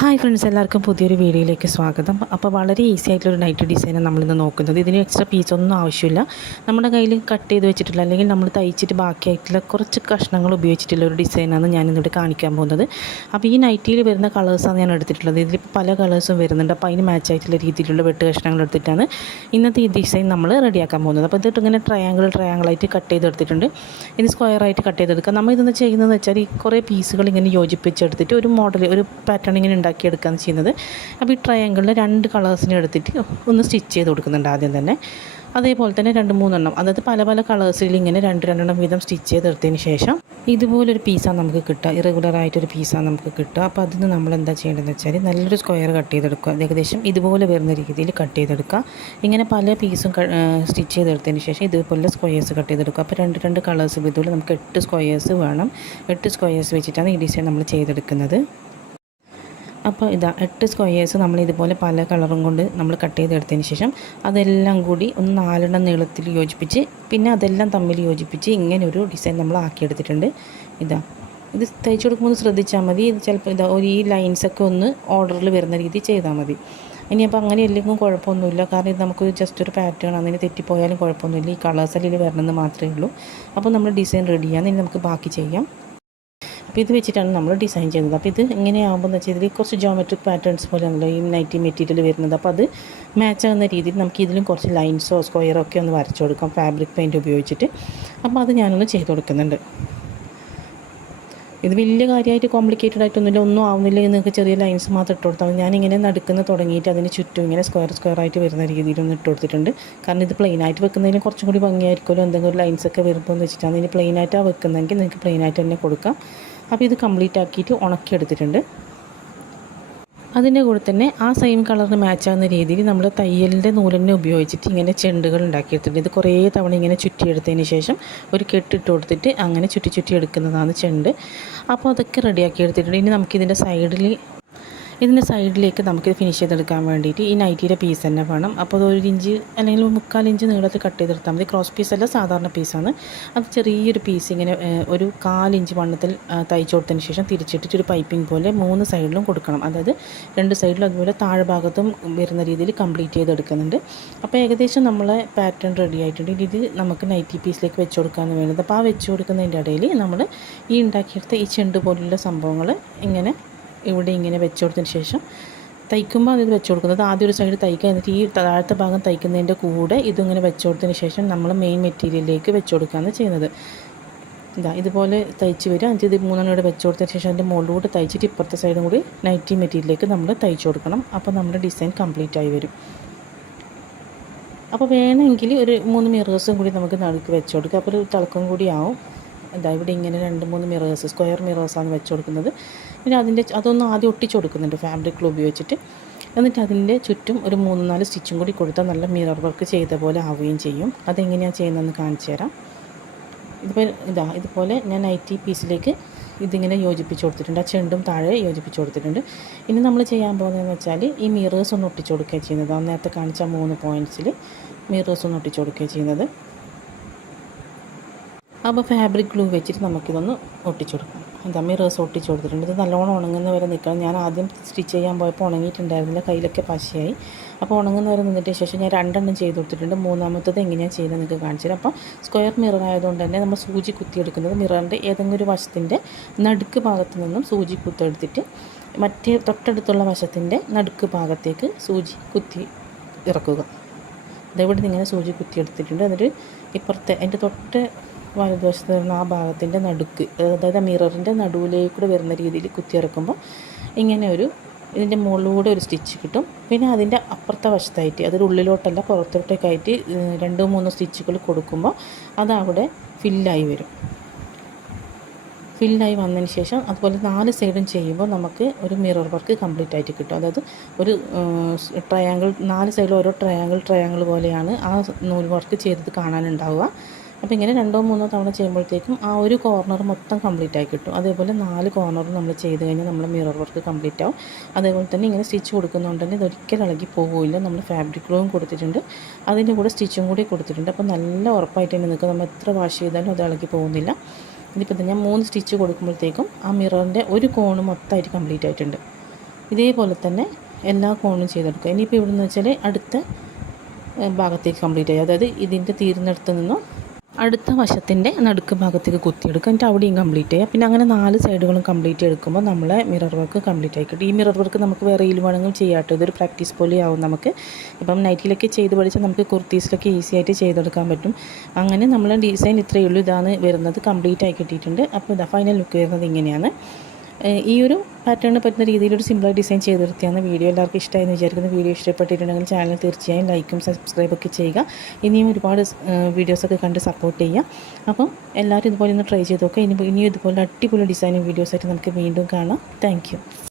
Hi friends, എല്ലാവർക്കും പുതിയൊരു വീഡിയോയിലേക്ക് സ്വാഗതം. അപ്പോൾ വളരെ ഈസി ആയിട്ടുള്ളൊരു നൈറ്റ് ഡിസൈനാണ് നമ്മളിന്ന് നോക്കുന്നത്. ഇതിന് എക്സ്ട്രാ പീസൊന്നും ആവശ്യമില്ല. നമ്മുടെ കയ്യിൽ കട്ട് ചെയ്ത് വെച്ചിട്ടുള്ള അല്ലെങ്കിൽ നമ്മൾ തയ്ച്ചിട്ട് ബാക്കിയായിട്ടുള്ള കുറച്ച് കഷ്ണങ്ങൾ ഉപയോഗിച്ചിട്ടുള്ള ഒരു ഡിസൈനാണ് ഞാനിന്നിവിടെ കാണിക്കാൻ പോകുന്നത്. അപ്പോൾ ഈ നൈറ്റിയിൽ വരുന്ന കളേഴ്സാണ് ഞാൻ എടുത്തിട്ടുള്ളത്. ഇതിലിപ്പോൾ പല കളേഴ്സും വരുന്നുണ്ട്. അപ്പോൾ അതിന് മാച്ച് ആയിട്ടുള്ള രീതിയിലുള്ള വെട്ട് കഷ്ണങ്ങൾ എടുത്തിട്ടാണ് ഇന്നത്തെ ഈ ഡിസൈൻ നമ്മൾ റെഡിയാക്കാൻ പോകുന്നത്. അപ്പോൾ ഇതിട്ട് ഇങ്ങനെ ട്രയാങ്കിളായിട്ട് കട്ട് ചെയ്തെടുത്തിട്ടുണ്ട്. ഇത് സ്ക്വയറായിട്ട് കട്ട് ചെയ്തെടുക്കുക. നമ്മൾ ഇതൊന്ന് ചെയ്യുന്നതെന്ന് വെച്ചാൽ ഈ കുറേ പീസുകൾ ഇങ്ങനെ യോജിപ്പിച്ചെടുത്തിട്ട് ഒരു മോഡൽ, ഒരു പാറ്റേൺ ഇങ്ങനെ ഉണ്ടാക്കിയെടുക്കുകയാണ് ചെയ്യുന്നത്. അപ്പോൾ ഈ ട്രയാങ്കിളിൽ 2 കളേഴ്സിനെ എടുത്തിട്ട് ഒന്ന് സ്റ്റിച്ച് ചെയ്ത് കൊടുക്കുന്നുണ്ട് ആദ്യം തന്നെ. അതേപോലെ തന്നെ 2-3 എണ്ണം, അതായത് പല പല കളേഴ്സിൽ ഇങ്ങനെ 2 വീതം സ്റ്റിച്ച് ചെയ്തെടുത്തതിന് ശേഷം ഇതുപോലൊരു പീസാണ് നമുക്ക് കിട്ടുക. ഇറഗുലറായിട്ടൊരു പീസാണ് നമുക്ക് കിട്ടുക. അപ്പോൾ അതിന് നമ്മൾ എന്താ ചെയ്യേണ്ടതെന്ന് വെച്ചാൽ നല്ലൊരു സ്ക്വയർ കട്ട് ചെയ്തെടുക്കുക. ഏകദേശം ഇതുപോലെ വരുന്ന രീതിയിൽ കട്ട് ചെയ്തെടുക്കുക. ഇങ്ങനെ പല പീസും സ്റ്റിച്ച് ചെയ്തെടുത്തതിന് ശേഷം ഇതുപോലെ സ്ക്വയേഴ്സ് കട്ട് ചെയ്തെടുക്കുക. അപ്പോൾ 2 കളേഴ്സ് ഇതുപോലെ നമുക്ക് 8 സ്ക്വയേഴ്സ് വേണം. 8 സ്ക്വയേഴ്സ് വെച്ചിട്ടാണ് ഈ ഡിസൈൻ നമ്മൾ ചെയ്തെടുക്കുന്നത്. അപ്പോൾ 8 സ്ക്വയേഴ്സ് നമ്മൾ ഇതുപോലെ പല കളറും കൊണ്ട് നമ്മൾ കട്ട് ചെയ്തെടുത്തതിന് ശേഷം അതെല്ലാം കൂടി ഒന്ന് 4 നീളത്തിൽ യോജിപ്പിച്ച് പിന്നെ അതെല്ലാം തമ്മിൽ യോജിപ്പിച്ച് ഇങ്ങനെ ഒരു ഡിസൈൻ നമ്മൾ ആക്കിയെടുത്തിട്ടുണ്ട്. ഇത് തയ്ച്ചു കൊടുക്കുമ്പോൾ ശ്രദ്ധിച്ചാൽ മതി. ഇത് ചിലപ്പോൾ ഈ ലൈൻസൊക്കെ ഒന്ന് ഓർഡറിൽ വരുന്ന രീതി ചെയ്താൽ മതി. ഇനിയപ്പോൾ അങ്ങനെ എല്ലെങ്കിലും കുഴപ്പമൊന്നുമില്ല. കാരണം ഇത് നമുക്ക് ജസ്റ്റ് ഒരു പാറ്റേൺ, അതിന് തെറ്റിപ്പോയാലും കുഴപ്പമൊന്നുമില്ല. ഈ കളേഴ്സിൽ വരണമെന്ന് മാത്രമേ ഉള്ളൂ. അപ്പോൾ നമ്മൾ ഡിസൈൻ റെഡിയാണ്. ഇനി നമുക്ക് ബാക്കി ചെയ്യാം. അപ്പോൾ ഇത് വെച്ചിട്ടാണ് നമ്മൾ ഡിസൈൻ ചെയ്യുന്നത്. അപ്പോൾ ഇത് എങ്ങനെയാകുമ്പോൾ എന്ന് വെച്ചാൽ ഇതിൽ കുറച്ച് ജോമെട്രിക് പാറ്റേൺസ് പോലെയാണല്ലോ ഈ നൈറ്റി മെറ്റീരിയൽ വരുന്നത്. അപ്പോൾ അത് മാച്ച് ആകുന്ന രീതിയിൽ നമുക്ക് ഇതിലും കുറച്ച് ലൈൻസോ സ്ക്വയറോ ഒക്കെ ഒന്ന് വരച്ചു കൊടുക്കാം ഫാബ്രിക് പെയിൻറ്റ് ഉപയോഗിച്ചിട്ട്. അപ്പോൾ അത് ഞാനൊന്ന് ചെയ്ത് കൊടുക്കുന്നുണ്ട്. ഇത് വലിയ കാര്യമായിട്ട് കോംപ്ലിക്കേറ്റഡ് ആയിട്ടൊന്നുമില്ല, ഒന്നും ആവുന്നില്ല. നിങ്ങൾക്ക് ചെറിയ ലൈൻസ് മാത്രം ഇട്ട് കൊടുത്താൽ ഞാനിങ്ങനെ നടുക്കുന്ന തുടങ്ങിയിട്ട് അതിന് ചുറ്റും ഇങ്ങനെ സ്ക്വയറായിട്ട് വരുന്ന രീതിയിലൊന്ന് ഇട്ട് കൊടുത്തിട്ടുണ്ട്. കാരണം ഇത് പ്ലെയിനായിട്ട് വെക്കുന്നതിന് കുറച്ചും കൂടി ഭംഗിയായിരിക്കുമല്ലോ. എന്തെങ്കിലും ലൈൻസൊക്കെ വരുമ്പോൾ എന്ന് വെച്ചിട്ടാണ്. ഇനി പ്ലെയിനായിട്ടാണ് വെക്കുന്നതെങ്കിൽ നിങ്ങൾക്ക് പ്ലെയിനായിട്ട് തന്നെ കൊടുക്കാം. അപ്പോൾ ഇത് കംപ്ലീറ്റ് ആക്കിയിട്ട് ഉണക്കിയെടുത്തിട്ടുണ്ട്. അതിൻ്റെ കൂടെ തന്നെ ആ സെയിം കളറിന് മാച്ചാകുന്ന രീതിയിൽ നമ്മൾ തയ്യലിൻ്റെ നൂലിനെ ഉപയോഗിച്ചിട്ട് ഇങ്ങനെ ചെണ്ടുകൾ ഉണ്ടാക്കിയെടുത്തിട്ടുണ്ട്. ഇത് കുറേ തവണ ഇങ്ങനെ ചുറ്റിയെടുത്തതിന് ശേഷം ഒരു കെട്ടിട്ട് കൊടുത്തിട്ട് അങ്ങനെ ചുറ്റി എടുക്കുന്നതാണ് ചെണ്ട്. അപ്പോൾ അതൊക്കെ റെഡിയാക്കി എടുത്തിട്ടുണ്ട്. ഇനി നമുക്കിതിൻ്റെ സൈഡിലേക്ക് നമുക്കിത് ഫിനിഷ് ചെയ്തെടുക്കാൻ വേണ്ടിയിട്ട് ഈ നൈറ്റിയുടെ പീസ് തന്നെ വേണം. അപ്പോൾ അത് 1 ഇഞ്ച് അല്ലെങ്കിൽ 3/4 ഇഞ്ച് നീളത്തിൽ കട്ട് ചെയ്തെടുത്താൽ മതി. ക്രോസ് പീസല്ല, സാധാരണ പീസാണ്. അത് ചെറിയൊരു പീസ് ഇങ്ങനെ ഒരു 1/4 ഇഞ്ച് വണ്ണത്തിൽ തയ്ച്ചു കൊടുത്തതിന് ശേഷം തിരിച്ചിട്ടിട്ട് ഒരു പൈപ്പിംഗ് പോലെ 3 സൈഡിലും കൊടുക്കണം. അതായത് 2 സൈഡിലും അതുപോലെ താഴ്ഭാഗത്തും വരുന്ന രീതിയിൽ കംപ്ലീറ്റ് ചെയ്തെടുക്കുന്നുണ്ട്. അപ്പോൾ ഏകദേശം നമ്മളെ പാറ്റേൺ റെഡി ആയിട്ടുണ്ട്. ഇത് നമുക്ക് നൈറ്റി പീസിലേക്ക് വെച്ച് കൊടുക്കാമെന്ന് വേണ്ടത്. അപ്പോൾ ആ വെച്ച് കൊടുക്കുന്നതിൻ്റെ ഇടയിൽ നമ്മൾ ഈ ഉണ്ടാക്കിയെടുത്ത ഈ ചെണ്ട് പോലുള്ള സംഭവങ്ങൾ ഇവിടെ ഇങ്ങനെ വെച്ച് കൊടുത്തതിന് ശേഷം തയ്ക്കുമ്പോൾ അത് വെച്ച് കൊടുക്കുന്നത് ആദ്യം ഒരു സൈഡ് തയ്ക്കുക, എന്നിട്ട് ഈ താഴത്തെ ഭാഗം തയ്ക്കുന്നതിൻ്റെ കൂടെ ഇതിങ്ങനെ വെച്ച് കൊടുത്തതിന് ശേഷം നമ്മൾ മെയിൻ മെറ്റീരിയലിലേക്ക് വെച്ച് കൊടുക്കുകയാണ് ചെയ്യുന്നത്. ഇതുപോലെ തയ്ച്ച് വരിക. എന്നിട്ട് ഇത് 3 ഇവിടെ വെച്ച് കൊടുത്തതിന് ശേഷം അതിൻ്റെ മുകളിലൂടെ തയ്ച്ചിട്ട് ഇപ്പുറത്തെ സൈഡും കൂടി നൈറ്റി മെറ്റീരിയലിലേക്ക് നമ്മൾ തയ്ച്ചു കൊടുക്കണം. അപ്പോൾ നമ്മുടെ ഡിസൈൻ കംപ്ലീറ്റ് ആയി വരും. അപ്പോൾ വേണമെങ്കിൽ ഒരു 3 മിറേഴ്സും കൂടി നമുക്ക് നടുക്ക് വെച്ച് കൊടുക്കുക. അപ്പോൾ ഒരു തിളക്കം കൂടി ആവും. ഇവിടെ ഇങ്ങനെ 2-3 മിറേഴ്സ്, സ്ക്വയർ മിറേഴ്സാണ് വെച്ച് കൊടുക്കുന്നത്. പിന്നെ അതൊന്ന് ആദ്യം ഒട്ടിച്ച് കൊടുക്കുന്നുണ്ട് ഫാബ്രിക് ഗ്ലൂ ഉപയോഗിച്ചിട്ട്. എന്നിട്ട് അതിൻ്റെ ചുറ്റും ഒരു 3-4 സ്റ്റിച്ചും കൂടി കൊടുത്താൽ നല്ല മിറർ വർക്ക് ചെയ്ത പോലെ ആവുകയും ചെയ്യും. അതെങ്ങനെയാണ് ചെയ്യുന്നതെന്ന് കാണിച്ചു തരാം. ഇതുപോലെ ഞാൻ നൈറ്റി പീസിലേക്ക് ഇതിങ്ങനെ യോജിപ്പിച്ച് കൊടുത്തിട്ടുണ്ട്. ആ ചെണ്ടും താഴെ യോജിപ്പിച്ച് കൊടുത്തിട്ടുണ്ട്. ഇനി നമ്മൾ ചെയ്യാൻ പോകുന്നതെന്ന് വെച്ചാൽ ഈ മിറേഴ്സ് ഒന്ന് ഒട്ടിച്ച് കൊടുക്കുകയാണ് ചെയ്യുന്നത്. നേരത്തെ കാണിച്ച 3 പോയിൻറ്റ്സിൽ മിറേഴ്സ് ഒന്ന് ഒട്ടിച്ച് കൊടുക്കുകയാണ് ചെയ്യുന്നത്. അപ്പോൾ ഫാബ്രിക് ഗ്ലൂ വെച്ചിട്ട് നമുക്കിതൊന്ന് ഒട്ടിച്ചു കൊടുക്കാം. മിറേഴ്സ് ഒട്ടിച്ച് കൊടുത്തിട്ടുണ്ട്. ഇത് നല്ലോണം ഉണങ്ങുന്ന വരെ നിൽക്കണം. ഞാൻ ആദ്യം സ്റ്റിച്ച് ചെയ്യാൻ പോയപ്പോൾ ഉണങ്ങിയിട്ടുണ്ടായിരുന്നില്ല, കയ്യിലൊക്കെ പശയായി. അപ്പോൾ ഉണങ്ങുന്നവരെ നിന്നിട്ട് ശേഷം ഞാൻ 2 എണ്ണം ചെയ്ത് കൊടുത്തിട്ടുണ്ട്. 3ാമത്തത് എങ്ങനെയാണ് ചെയ്യുന്നത് നിങ്ങൾക്ക് കാണിച്ചു തരാം. അപ്പോൾ സ്ക്വയർ മിറർ ആയതുകൊണ്ട് തന്നെ നമ്മൾ സൂചി കുത്തിയെടുക്കുന്നത് മിററിൻ്റെ ഏതെങ്കിലും ഒരു വശത്തിൻ്റെ നടുക്ക് ഭാഗത്ത് നിന്നും സൂചി കുത്തെടുത്തിട്ട് മറ്റേ തൊട്ടടുത്തുള്ള വശത്തിൻ്റെ നടുക്ക് ഭാഗത്തേക്ക് സൂചി കുത്തി ഇറക്കുക. ഇതെവിടെ നിന്ന് ഇങ്ങനെ സൂചി കുത്തിയെടുത്തിട്ടുണ്ട്. എന്നിട്ട് ഇപ്പുറത്തെ എൻ്റെ തൊട്ട് വലതുവശത്ത് വരുന്ന ആ ഭാഗത്തിൻ്റെ നടുക്ക്, അതായത് മിററിൻ്റെ നടുവിലേക്കൂടെ വരുന്ന രീതിയിൽ കുത്തിയിറക്കുമ്പോൾ ഇങ്ങനെ ഇതിൻ്റെ മുകളിലൂടെ ഒരു സ്റ്റിച്ച് കിട്ടും. പിന്നെ അതിൻ്റെ അപ്പുറത്തെ വശത്തായിട്ട്, അതിൻ്റെ ഉള്ളിലോട്ടല്ല പുറത്തോട്ടേക്കായിട്ട് 2-3 സ്റ്റിച്ചുകൾ കൊടുക്കുമ്പോൾ അതവിടെ ഫില്ലായി വരും. ഫില്ലായി വന്നതിന് ശേഷം അതുപോലെ 4 സൈഡും ചെയ്യുമ്പോൾ നമുക്ക് ഒരു മിറർ വർക്ക് കംപ്ലീറ്റ് ആയിട്ട് കിട്ടും. അതായത് ഒരു ട്രയാങ്കിൾ, 4 സൈഡിലും ഓരോ ട്രയാങ്കിൾ പോലെയാണ് ആ നൂൽ വർക്ക് ചെയ്തത് കാണാനുണ്ടാവുക. അപ്പോൾ ഇങ്ങനെ 2-3 തവണ ചെയ്യുമ്പോഴത്തേക്കും ആ ഒരു കോർണർ മൊത്തം കംപ്ലീറ്റ് ആയി കിട്ടും. അതേപോലെ 4 കോർണറും നമ്മൾ ചെയ്ത് കഴിഞ്ഞാൽ നമ്മൾ മിറർ വർക്ക് കംപ്ലീറ്റ് ആവും. അതേപോലെ തന്നെ ഇങ്ങനെ സ്റ്റിച്ച് കൊടുക്കുന്നതുകൊണ്ട് തന്നെ ഇതൊരിക്കലും ഇളകി പോകില്ല. നമ്മൾ ഫാബ്രിക് ഗ്ലൂവും കൊടുത്തിട്ടുണ്ട്, അതിൻ്റെ കൂടെ സ്റ്റിച്ചും കൂടി കൊടുത്തിട്ടുണ്ട്. അപ്പോൾ നല്ല ഉറപ്പായിട്ട് തന്നെ നിൽക്കും. നമ്മൾ എത്ര വാഷ് ചെയ്താലും അത് ഇളകി പോകുന്നില്ല. ഇതിപ്പോൾ ഞാൻ 3 സ്റ്റിച്ച് കൊടുക്കുമ്പോഴത്തേക്കും ആ മിററിൻ്റെ ഒരു കോണ് മൊത്തമായിട്ട് കംപ്ലീറ്റ് ആയിട്ടുണ്ട്. ഇതേപോലെ തന്നെ എല്ലാ കോണും ചെയ്തെടുക്കുക. ഇനിയിപ്പോൾ ഇവിടെ നിന്ന് വെച്ചാൽ അടുത്ത ഭാഗത്തേക്ക് കംപ്ലീറ്റ് ചെയ്യുക. അതായത് ഇതിൻ്റെ തീരുന്നിടത്ത് നിന്നും അടുത്ത വശത്തിൻ്റെ നടുക്ക് ഭാഗത്തേക്ക് കുത്തിയെടുക്കുക. എന്നിട്ട് അവിടെയും കംപ്ലീറ്റ് ചെയ്യുക. പിന്നെ അങ്ങനെ 4 സൈഡുകളും കംപ്ലീറ്റ് എടുക്കുമ്പോൾ നമ്മളെ മിറർ വർക്ക് കംപ്ലീറ്റ് ആയിക്കിട്ടും. ഈ മിറർ വർക്ക് നമുക്ക് വേറെയിൽ വേണമെങ്കിലും ചെയ്യാട്ടോ. ഇതൊരു പ്രാക്ടീസ് പോലെ ആവും നമുക്ക്. ഇപ്പം നൈറ്റിലൊക്കെ ചെയ്ത് പഠിച്ചാൽ നമുക്ക് കുർത്തീസിലൊക്കെ ഈസി ആയിട്ട് ചെയ്തെടുക്കാൻ പറ്റും. അങ്ങനെ നമ്മളെ ഡിസൈൻ ഇത്രയേ ഉള്ളൂ. ഇതാണ് വരുന്നത്. കംപ്ലീറ്റ് ആയി കിട്ടിയിട്ടുണ്ട്. അപ്പോൾ ഇതാ ഫൈനൽ ലുക്ക് വരുന്നത് ഇങ്ങനെയാണ്. ഈ ഒരു പാറ്റേണിന് പറ്റുന്ന രീതിയിലൊരു സിമ്പിളായി ഡിസൈൻ ചെയ്തെടുത്തിയാണ്. വീഡിയോ എല്ലാവർക്കും ഇഷ്ടമായെന്ന് വിചാരിക്കുന്നു. വീഡിയോ ഇഷ്ടപ്പെട്ടിട്ടുണ്ടെങ്കിൽ ചാനൽ തീർച്ചയായും ലൈക്കും സബ്സ്ക്രൈബൊക്കെ ചെയ്യുക. ഇനിയും ഒരുപാട് വീഡിയോസൊക്കെ കണ്ട് സപ്പോർട്ട് ചെയ്യുക. അപ്പം എല്ലാവരും ഇതുപോലെ ഒന്ന് ട്രൈ ചെയ്ത് നോക്കുക. ഇനിയും ഇതുപോലെ അടിപൊളി ഡിസൈനും വീഡിയോസായിട്ട് നമുക്ക് വീണ്ടും കാണാം. താങ്ക്